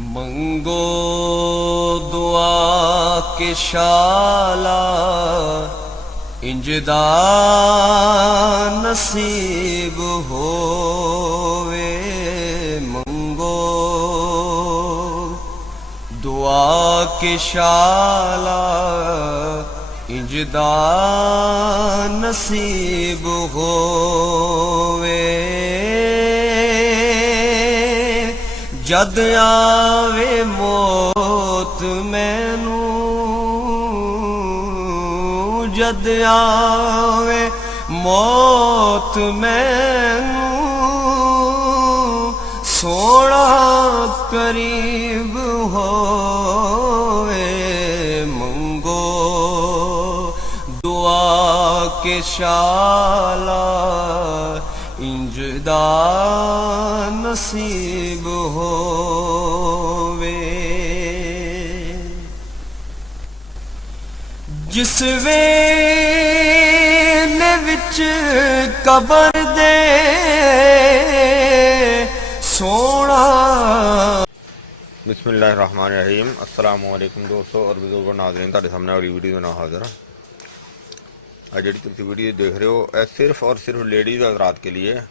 मंगो दुआ के शाला इंजदा नसीब होवे। मंगो दुआ के शाला इंजदा नसीब होवे। जद आवे मौत मैनू, जद आवे मौत मैनू, सोना करीब होवे। मंगो दुआ के शाला इंजदा नसीब होवे। जिस वेले विच कबर दे सोना। बिस्मिल्लाहिर्रहमानिर्रहीम। अस्सलाम वालेकुम दोस्तों और बुजुर्गों, नाज़रीन, तुहाडे सामने अगली वीडियो ना हाज़िर हां। आज जी तुम वीडियो देख रहे हो सिर्फ और सिर्फ लेडीज़ हज़रात के लिए।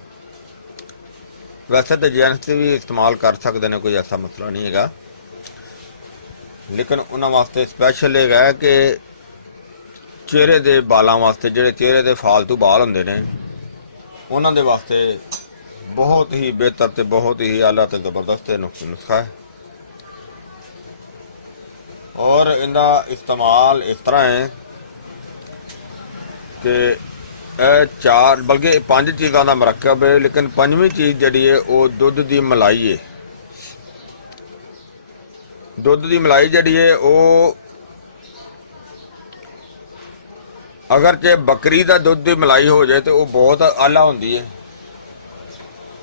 वैसे तो जेंट्स भी इस्तेमाल कर सकते हैं, कोई ऐसा मसला नहीं है, लेकिन उन्होंने वास्ते स्पैशल है कि चेहरे के बालों वास्ते, जोड़े चेहरे के फालतू बाल होंगे ने, उन्होंने वास्ते बहुत ही बेहतर तो बहुत ही आला तो जबरदस्त नुस्खा है। और इनका इस्तेमाल इस तरह है कि चार बल्कि 5 चीज़ों का मरकब है, लेकिन 5वीं चीज़ जी है वो दुध की मलाई है। दुध की मलाई जी है वो अगर बकरी का दुध की मलाई हो जाए तो वो बहुत आला होती है,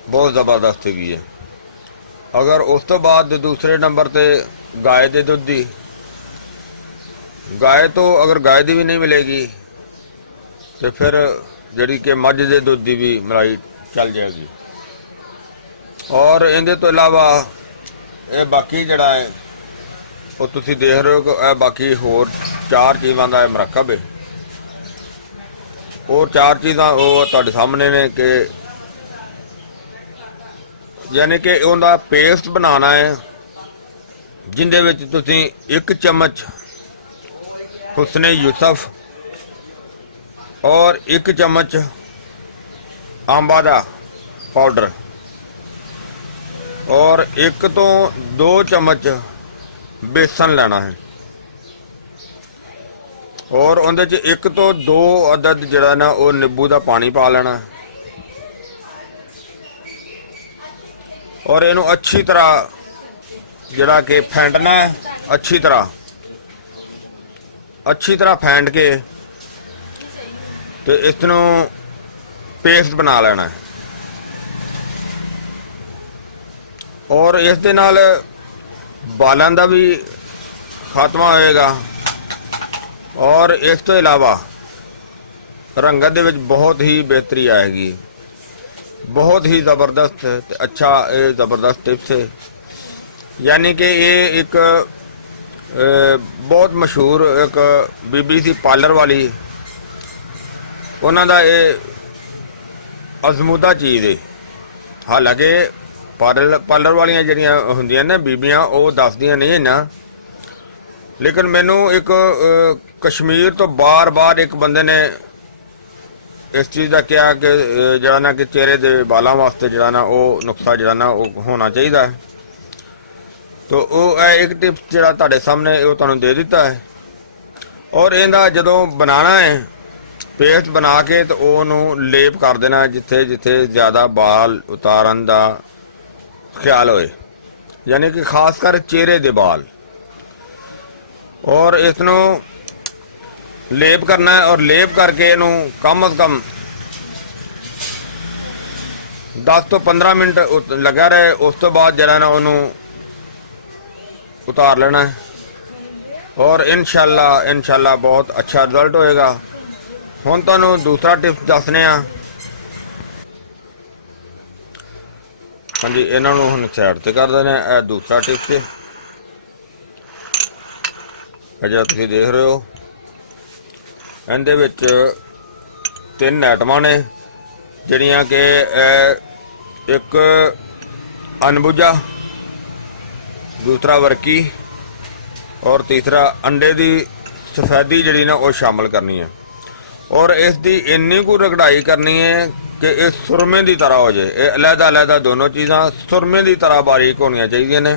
बहुत ज़बरदस्त हैगी है। अगर उस तो बाद दूसरे नंबर पर गाय के दुध की, गाय तो अगर गाय की भी नहीं मिलेगी तो फिर जी कि मझ के दुध की भी मलाई चल जाएगी। और इनके तो इलावा ये बाकी जड़ा है वो तुसी देख रहे हो कि बाकी होर 4 चीज़ों का मरकब है। वो 4 चीज़ां वो तुहाडे सामने ने कि यानी कि उनका पेस्ट बनाना है, जिंदे विच तुसी 1 चम्मच हुस्ने यूसुफ और 1 चम्मच अंबा का पाउडर और 1 तो 2 चम्मच बेसन लेना है। और उनके 1 तो 2 अदद जड़ा ना वो नींबू का पानी पा लेना है। और इनू अच्छी तरह जड़ा कि फेंटना है, अच्छी तरह फेंट के तो इसनू पेस्ट बना लेना है। और इस दे नाल बालों का भी खात्मा होएगा और इस तो इलावा रंगत दे विच बहुत ही बेहतरी आएगी। बहुत ही ज़बरदस्त अच्छा ये ज़बरदस्त टिप्स है। यानी कि ये एक बहुत मशहूर एक BBC पार्लर वाली उन्हों का ये अजमूदा चीज़ है। हालांकि पार्लर वालियां जड़ियां होंदियां ने बीबियां वो दसदियां नहीं है ना, लेकिन मैनू एक कश्मीर तो बार बार एक बंदे ने इस चीज़ का क्या कि जरा ना कि चेहरे के बालों वास्ते जरा ना वो नुस्खा जरा ना वो होना चाहिए है। तो वो एक टिप्स जरा तुहाडे सामने वो तुहानूं दे दिता है। और इहदा जदों बनाना है पेस्ट बना के तो उन्होंने लेप कर देना जिथे जिथे ज़्यादा बाल उतारन का ख्याल होए, यानी कि खासकर चेहरे के बाल। और इसनों लेप करना है और लेप करके इनू कम अज कम 10 तो 15 मिनट लगा रहे। उस तो बाद जरा ना उन्होंने उतार लेना है और इंशाल्लाह बहुत अच्छा रिजल्ट होएगा। हुण तुहानूं दूसरा टिप्स दसने आ। हाँ जी, इन्हों हुण साइड ते कर देने। दूसरा टिप्स है ਅਜਾ ਤੁਸੀਂ ਦੇਖ ਰਹੇ ਹੋ ਇਹਦੇ ਵਿੱਚ 3 ਆਈਟਮਾਂ ਨੇ ਜਿਹੜੀਆਂ ਕਿ ਇੱਕ ਅਨਬੁਝਾ, दूसरा वर्की और तीसरा अंडे की सफेदी जी ना वो शामिल करनी है। और इसकी इन्नी को रगड़ाई करनी है कि ये सुरमे की तरह हो जाए। ये अलहदा अलहदा दोनों चीज़ां सुरमे की तरह बारीक होनी चाहिए ने।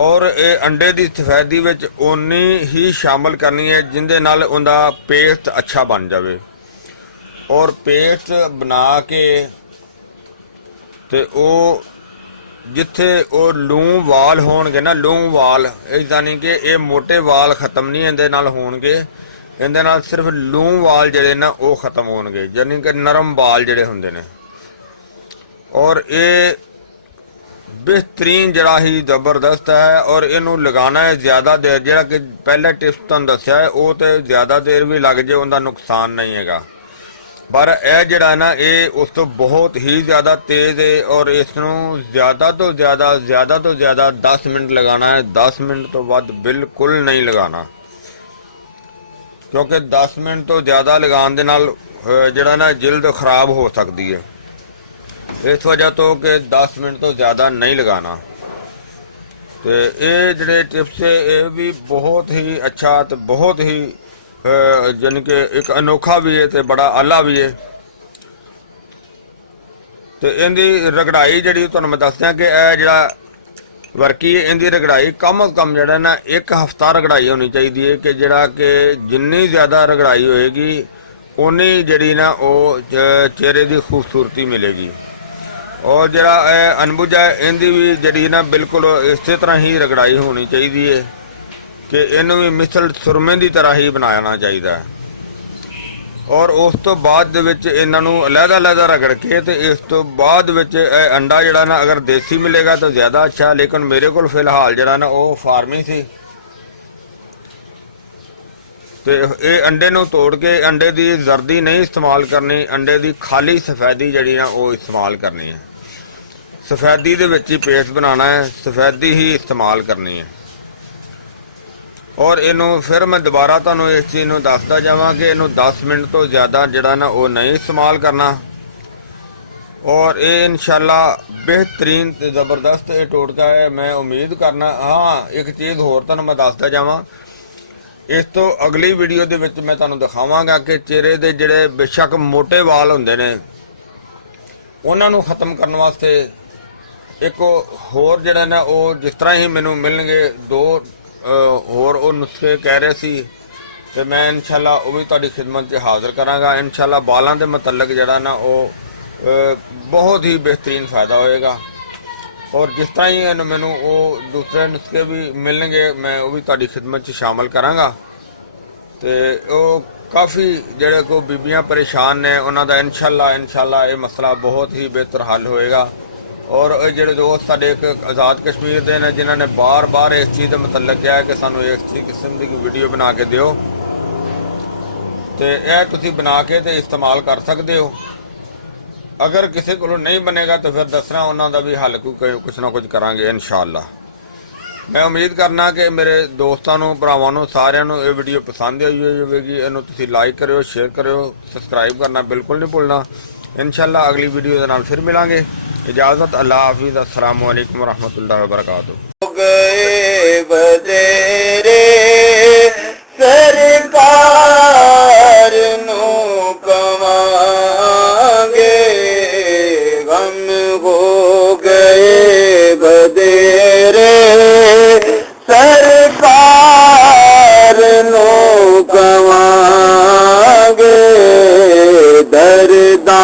और ये अंडे की सफेदी विच उन्नी ही शामिल करनी है जिंदे नाल उनका पेस्ट अच्छा बन जाए। और पेस्ट बना के ते वो जिथे वो लूं वाल होणगे ना, लूं वाल इदा नहीं कि ये मोटे वाल खत्म नहीं इहदे नाल होणगे, इहदे नाल सिर्फ लूं वाल जिहड़े ना वो खत्म होणगे, यानी कि नरम वाल जिहड़े हुंदे ने। और ये बेहतरीन जड़ा ही जबरदस्त है। और इनू लगाना है ज़्यादा देर, जिहड़ा कि पहले टिप्स तुहानूं दस्सिआ है वो तो ज़्यादा देर भी लग जाए उनका नुकसान नहीं हैगा, पर यह जड़ा ना ये उस तो बहुत ही ज़्यादा तेज़ है। और इसनूं ज़्यादा तो ज़्यादा 10 मिनट लगाना है, 10 मिनट तो वध बिल्कुल नहीं लगाना, क्योंकि 10 मिनट तो ज़्यादा लगाने दे नाल जड़ा ना जिल्द खराब हो सकती है। इस वजह तो कि 10 मिनट तो ज़्यादा नहीं लगाना। तो ये जड़े टिप्स है ये भी बहुत ही अच्छा तो बहुत ही यानी कि एक अनोखा भी है तो बड़ा आला भी है। तो इनकी रगड़ाई जी तुहानूं मैं दस दियां कि यह जड़ा वर्की है इनकी रगड़ाई कम अज़ कम जड़ा ना 1 हफ्ता रगड़ाई होनी चाहिए है कि जड़ा कि जिन्नी ज़्यादा रगड़ाई होएगी उन्नी जड़ी ना वो चेहरे की खूबसूरती मिलेगी। और जड़ा अनबुझा है इनकी भी जड़ी ना बिल्कुल इस तरह ही रगड़ाई होनी चाहिए है कि इनू भी मिसल सुरमे की तरह ही बनाना चाहिए है। और उस तो बाद इन्हों अलहदा अलहदा रगड़ के तो इस तो बाद अंडा जड़ा ना अगर देसी मिलेगा तो ज़्यादा अच्छा, लेकिन मेरे को फिलहाल जड़ा ना वो फार्मी सी। तो ये अंडे नूं तोड़ के अंडे की जर्दी नहीं इस्तेमाल करनी, अंडे की खाली सफेदी जड़ी ना वो इस्तेमाल करनी है। सफेदी दे विच ही पेस्ट बनाना है, सफेदी ही इस्तेमाल करनी है। और इनू फिर मैं दोबारा तुहानूं इस चीज़ नूं दसदा जावां कि इनू 10 मिनट तो ज़्यादा जड़ा ना वो नहीं इस्तेमाल करना। और ये इंशाल्लाह बेहतरीन ते ज़बरदस्त ये टोटका है, मैं उम्मीद करना। हाँ एक चीज़ होर तुहानूं मैं दसदा जावां, इस तो अगली वीडियो दे विच मैं तुहानूं दिखावांगा कि चेहरे दे जिहड़े बेशक मोटे वाल हुंदे ने उन्हां नूं खत्म करने वास्ते एक होर जिहड़ा ना वो जिस तरह ही मैनूं मिलणगे 2 होर वो नुस्खे कह रहे सी तो मैं इंशाल्लाह वो भी तुहाडी खिदमत च हाज़र करांगा। इंशाल्लाह बालां दे मुतल्लक जिहड़ा ना वो बहुत ही बेहतरीन फ़ायदा होएगा। और जिस तरह ही मैनू वो दूसरे नुस्खे भी मिलणगे मैं वो भी तुहाडी खिदमत च शामिल करांगा। तो वो काफ़ी जिहड़े को बीबियां परेशान ने उन्हां दा इंशाल्लाह ये मसला बहुत ही बेहतर हल होएगा। और जिहड़े दोस्त साडे एक आज़ाद कश्मीर दे ने जिन्होंने बार बार इस चीज़ के मुतल्लक किया है कि सानू इस किस्म की वीडियो बना के दिओ, तो यह तुसीं बना के तो इस्तेमाल कर सकते हो। अगर किसी को नहीं बनेगा तो फिर दसना उन्होंने भी हल कुछ ना कुछ करांगे इंशाअल्लाह। मैं उम्मीद करना कि मेरे दोस्तों नूं भरावां नूं सारिआं नूं ये वीडियो पसंद आई होवेगी। इहनूं तुसीं लाइक करियो, शेयर करियो, सबसक्राइब करना बिल्कुल नहीं भुलना। इंशाअल्लाह अगली वीडियो के नाल फिर मिलांगे। इजाज़त, अल्लाह हाफिज़, अस्सलामु अलैकुम वरहमतुल्लाहि वबरकातुहू। गए बदेरे सरकार नो कमांगे, गम हो गए बदेरे सरकार नो कमांगे, दरदा